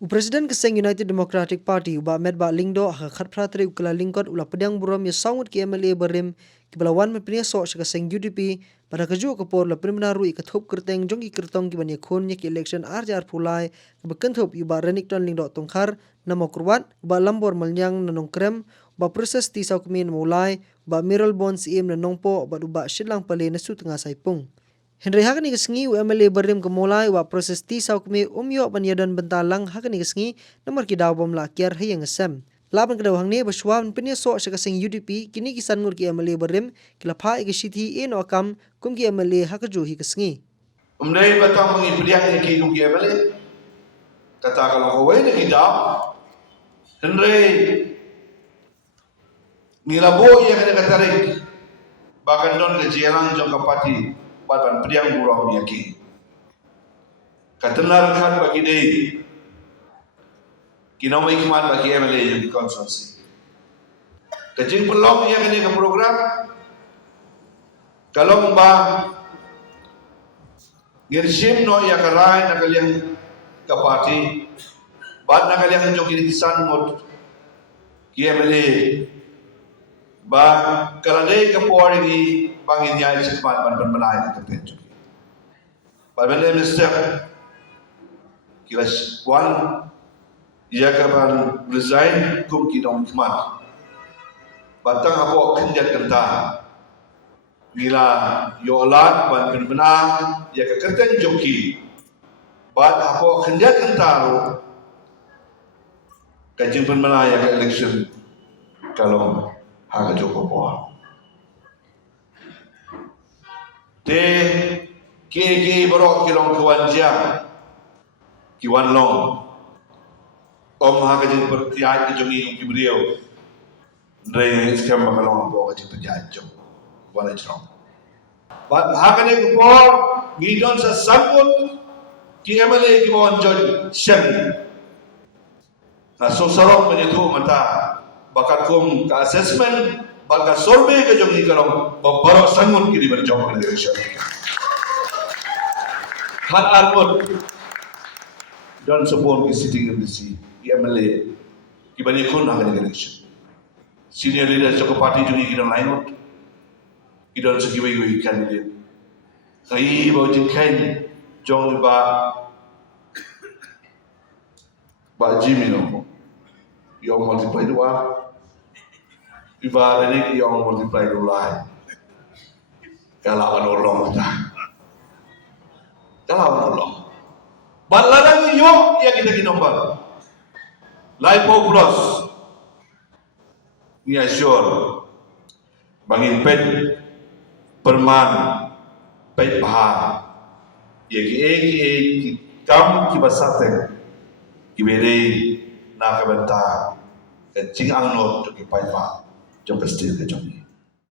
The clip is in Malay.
Presiden Keseng United Democratic Party uba medba lingdo ha khat pratri ukala lingkot ula pedang buram ya sangut ki MLA berim ki balawan mepnia so shaka Keseng UDP pada keju kapor la primna ru ikathop kerteng jong ikirtong ki bani khon ki election arjar pulai ki bekenthop uba renik ton lingdo tongkhar namokurwat uba lambor malyang nanong krem uba proses ti saukmin mulai uba miral bonds im nanongpo uba shilang pale nasu tengah saipung Henry hakani kesengi UMLA berim kemulai wa proses ti saukmi umyo banyadan bentalang hakani kesengi nomor kidaw bom lakiar hayang sem. Laban kedaw hangne baswan penia so sekaseng UDP kini kisan ngur ki MLA berim kilapha ikisithi eno akam kum ki MLA hakaju hi kesengi. Umdai batang mengi pediang ki kum ki MLA. Kata kalau kowe ni kidaw Henry nilabo ia kena katarik bahkan don ke jelang jong kapati Badan pediang burang miyaki. Katanar kan bagi day. Kinaw may hikmat bagi MLA yung konsensi. Kajing pelong yang ini ke program. Kalong ba ngirsim no ya karay na kaliang kapati. Bad na kaliang yung kinikisan mo ki MLA. Ba kaladay kapori ni bangin niya sa kapan panmalay ng kapityo. Pagmana Mr. Kilas Wan, ia kapan resign kum kinong hikmat. Batang ako kenjat kenta. Bila yolat ban penbena ia kekerten joki. Bat ako kenjat kenta kajing penbena ia ke election kalau haga joko poa. Te ke borok kilong kawan jam kiwan long om ha kajin pertiai ke jongi ki beliau ndre skam makalong bo kajin penjajong wala jong bat ha kane ko por gidon sa sambut ki MLA ki bon joj shen na so sarong menyetu mata bakat kum ka assessment bakat survey ke jongi kalong borok sangun ki di berjong election Hat almut dan sebon ki sitting in the sea MLA ki bani kun ha kane election senior leader joko party jungi ki don lain ki don segi wi candidate kai bo jin kain jong ba Jimmy no yang multiply dua iba ini yang multiply dua kalawan orang ta kalawan orang balarang yo ya kita kinomba Laipo Plus ni assure bangin pet perman pet bahar ya ki kam ki basate ki bere na kabanta cing angnot ki pai pa jong kestil ke jong